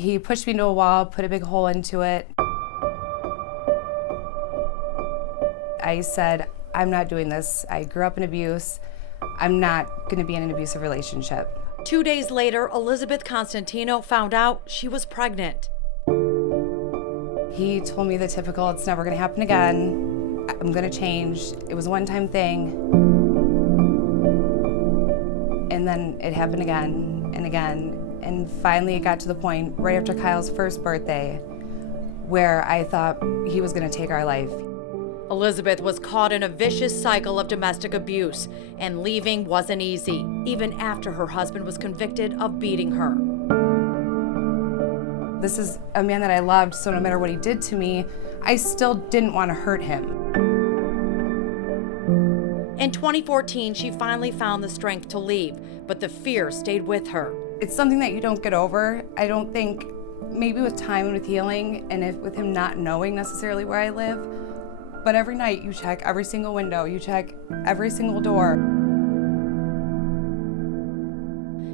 He pushed me into a wall, put a big hole into it. I said, I'm not doing this. I grew up in abuse. I'm not gonna be in an abusive relationship. 2 days later, Elizabeth Constantino found out she was pregnant. He told me the typical, it's never gonna happen again. I'm gonna change. It was a one-time thing. And then it happened again and again. And finally it got to the point right after Kyle's first birthday where I thought he was gonna take our life. Elizabeth was caught in a vicious cycle of domestic abuse, and leaving wasn't easy, even after her husband was convicted of beating her. This is a man that I loved, so no matter what he did to me, I still didn't want to hurt him. In 2014, she finally found the strength to leave, but the fear stayed with her. It's something that you don't get over. I don't think, maybe with time and with healing, and with him not knowing necessarily where I live, but every night you check every single window, you check every single door.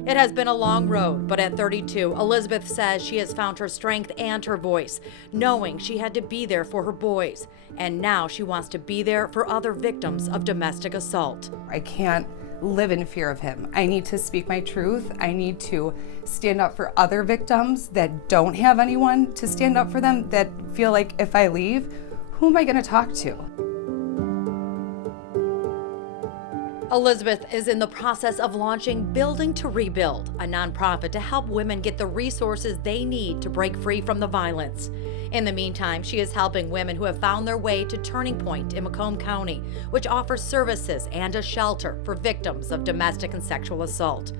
It has been a long road, but at 32, Elizabeth says she has found her strength and her voice, knowing she had to be there for her boys. And now she wants to be there for other victims of domestic assault. I can't live in fear of him. I need to speak my truth. I need to stand up for other victims that don't have anyone to stand up for them, that feel like if I leave, who am I going to talk to? Elizabeth is in the process of launching Building to Rebuild, a nonprofit to help women get the resources they need to break free from the violence. In the meantime, she is helping women who have found their way to Turning Point in Macomb County, which offers services and a shelter for victims of domestic and sexual assault.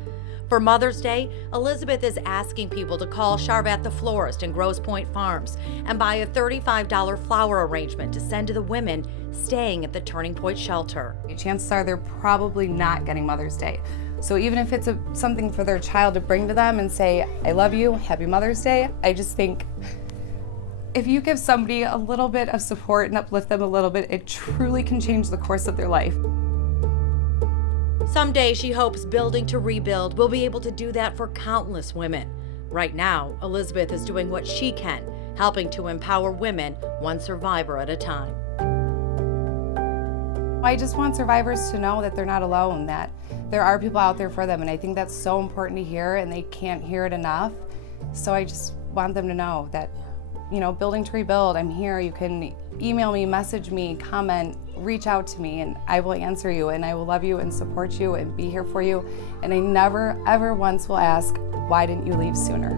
For Mother's Day, Elizabeth is asking people to call Charvat the Florist in Grosse Pointe Farms and buy a $35 flower arrangement to send to the women staying at the Turning Point shelter. Chances are they're probably not getting Mother's Day. So even if it's something for their child to bring to them and say, I love you, happy Mother's Day, I just think if you give somebody a little bit of support and uplift them a little bit, it truly can change the course of their life. Someday she hopes Building to Rebuild will be able to do that for countless women. Right now, Elizabeth is doing what she can, helping to empower women one survivor at a time. I just want survivors to know that they're not alone, that there are people out there for them, and I think that's so important to hear, and they can't hear it enough. So I just want them to know that, you know, Building to Rebuild, I'm here. You can email me, message me, comment, reach out to me, and I will answer you, and I will love you and support you and be here for you. And I never, ever once will ask, why didn't you leave sooner?